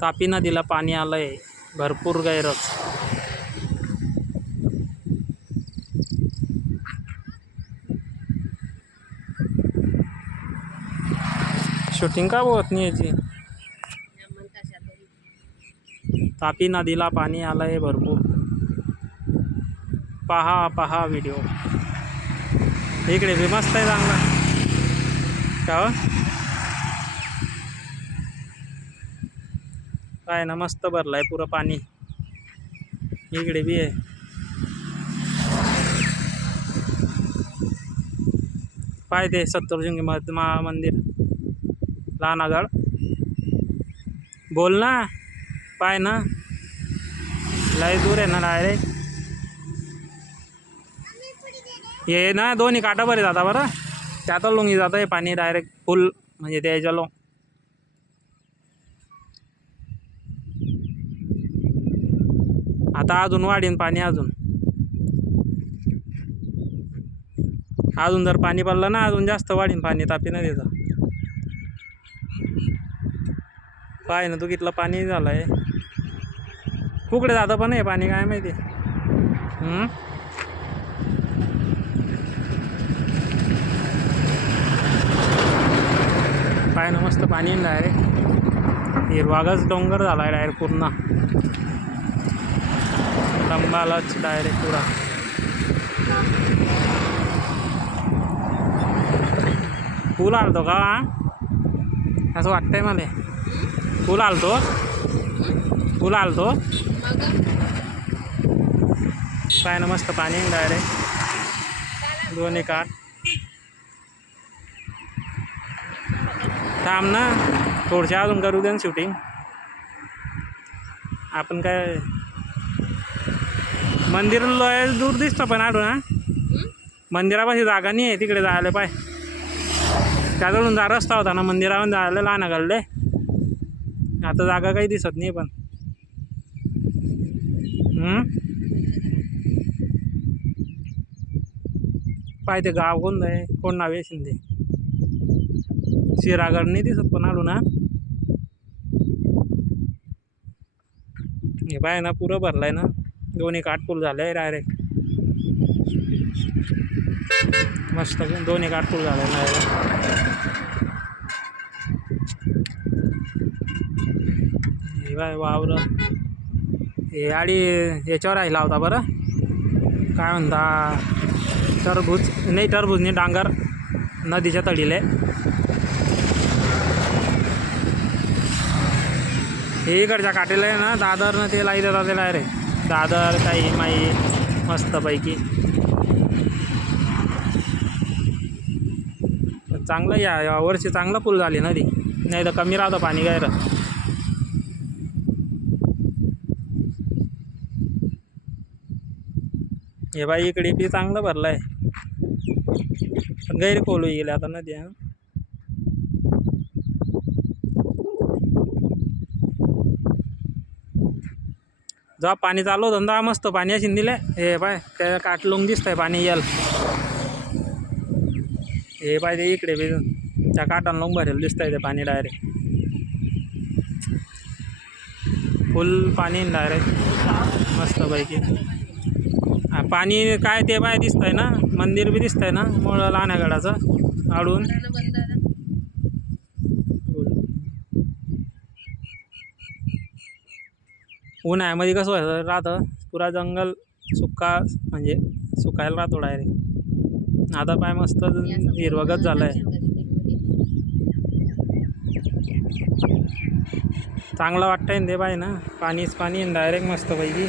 तापी नदीला पाणी आलंय भरपूर गैरच. शूटिंग का होत नाही याची. तापी नदीला पाणी आलंय भरपूर. पहा व्हिडिओ. इकडे बी मस्त आहे चांगला का काय ना, मस्त भरलाय पुरं पाणी. इकडे बी आहे. पाय ते सप्तशृंगी मंदिर लहानागड. बोल ना, पाय ना, लय दूर आहे ना डायरेक्ट. ये ना दोन्ही काटा बरे जाता बरं. त्यात लुंगी जातं हे पाणी डायरेक्ट फुल, म्हणजे त्याच्या लो. आता अजून वाढीन पाणी. अजून जर पाणी पडलं ना, अजून जास्त वाढीन पाणी तापी नदीचं. पाय ना तू कितलं पाणी झालंय. कुकडे जातं पण हे पाणी काय माहिती. पाय ना मस्त पाणी डायरेक्ट. हिरवागच डोंगर झालाय डायरेक्ट पूर्ण. लंबालाच डायरेक्ट पुरा. पूल आलतो का असं वाटतंय मला. पूल आलतो काय ना मस्त पाणी डायरेक्ट दोन्ही काठ. थांब ना थोडसे अजून करू दे शूटिंग. आपण काय मंदिर लय दूर दिसतं पण आडू ना. मंदिरापाशी जागा नाही आहे तिकडे जायला. पाय त्याजवळून जा रस्ता होता ना मंदिरावर जायला लहान गल्ले. आता जागा काही दिसत नाही पण. पाय ते गाव कोणतं आहे, कोण नाव आहे शिंदे. शिरागड नाही दिसत पण आडू ना. हे पाय ना पुरं भरलाय ना, दोन्ही काठपूल झालंय डायरेक्ट. मस्त दोन्ही काठपूल झालंय डायरेक्ट. हे बाय वावर हे आडी याच्यावर राहिला होता बरं. काय म्हणता टरबूज नाही डांगर नदीच्या तडीले. हे इकडच्या काटेला आहे ना दादरनं ते लाई देतात त्याला रे. दादर काही माई मस्तपैकी चांगलं. या वर्षी चांगला पूल झाली नदी, नाही तर कमी राहतं पाणी गैर. हे बाई इकडे बी चांगलं भरलंय पण गैर खोलू गेले आता नदी. जेव्हा पाणी चालू होतं ना मस्त पाणी अशी दिले. हे पाय त्या काटलून दिसतंय पाणी याल. हे पाय ते इकडे बी त्या काटान लोंग भरेल दिसतंय ते पाणी डायरेक्ट. फुल पाणी डायरेक्ट मस्तपैकी. पाणी काय ते पाय दिसतंय ना, मंदिर बी दिसतंय ना मुळं लहानगडाचं आडून. उन्हाळ्यामध्ये कसं व्हायचं राहतं पुरा जंगल सुका, म्हणजे सुकायला राहतो डायरेक्ट. आता पाय मस्त हिरवगत झालंय. चांगलं वाटतंय ना ते पाय ना, पाणीच पाणी डायरेक्ट मस्तपैकी.